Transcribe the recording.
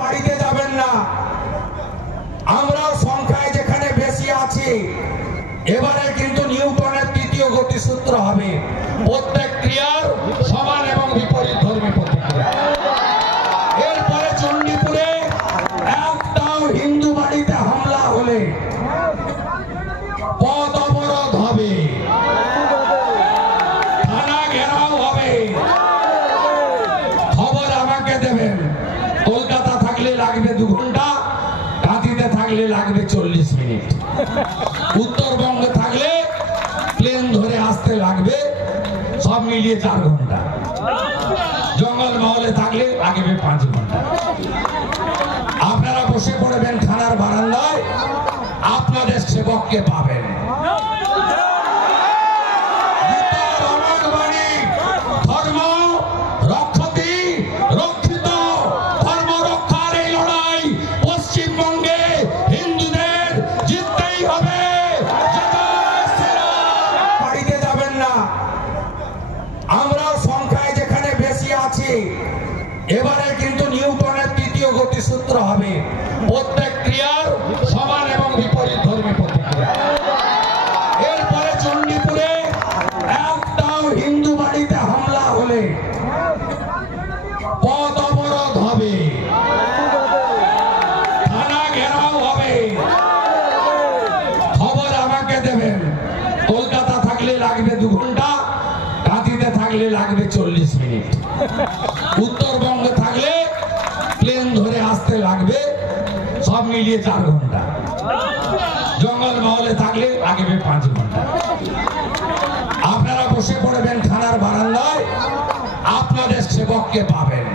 বাড়িতে যাবেন না। আমরাও সংখ্যায় যেখানে বেশি আছি, এবারে কিন্তু নিউটনের তৃতীয় গতিসূত্র হবে, প্রত্যেক ক্রিয়ার সমান এবং বিপরীত ধর্মী প্রতিক্রিয়া। এরপরে চণ্ডীপুরে একটাও হিন্দু বাড়িতে হামলা হলে পথ অবরোধ হবে, থানা ঘেরাও হবে। খবর আমাকে দেবেন। কলকাতা থাকলে লাগবে 2 ঘন্টা, কাঁথিতে থাকলে লাগবে 40 মিনিট, উত্তরবঙ্গে থাকলে প্লেন ধরে আসতে লাগবে সব মিলিয়ে 4 ঘন্টা, জঙ্গলমহলে থাকলে লাগবে 5 ঘন্টা। আপনারা বসে পড়বেন থানার বারান্দায়, আপনাদের সেবককে পাবেন। ধর্ম রক্ষতি রক্ষিত, ধর্ম রক্ষার এই লড়াই পশ্চিমবঙ্গে হিন্দুদের জিততেই হবে। বাড়িতে যাবেন না। আমরাও সংখ্যায় যেখানে বেশি আছি, এবারে কিন্তু নিউটনের তৃতীয় গতিসূত্র হবে, প্রত্যেক ক্রিয়ার সমান এবং বিপরীত ধর্মী প্রতিক্রিয়া। এরপরে চণ্ডীপুরে একটাও হিন্দু বাড়িতে হামলা হলে পথ অবরোধ হবে, থানা ঘেরাও হবে। খবর আমাকে দেবেন। কলকাতা থাকলে লাগবে 2 ঘন্টা, কাঁথিতে থাকলে লাগবে 40 মিনিট, উত্তরবঙ্গে থাকলে প্লেন ধরে আসতে লাগবে সব মিলিয়ে 4 ঘন্টা, জঙ্গলমহলে থাকলে লাগবে 5 ঘন্টা। আপনারা বসে পড়বেন থানার বারান্দায়, আপনাদের সেবককে পাবেন।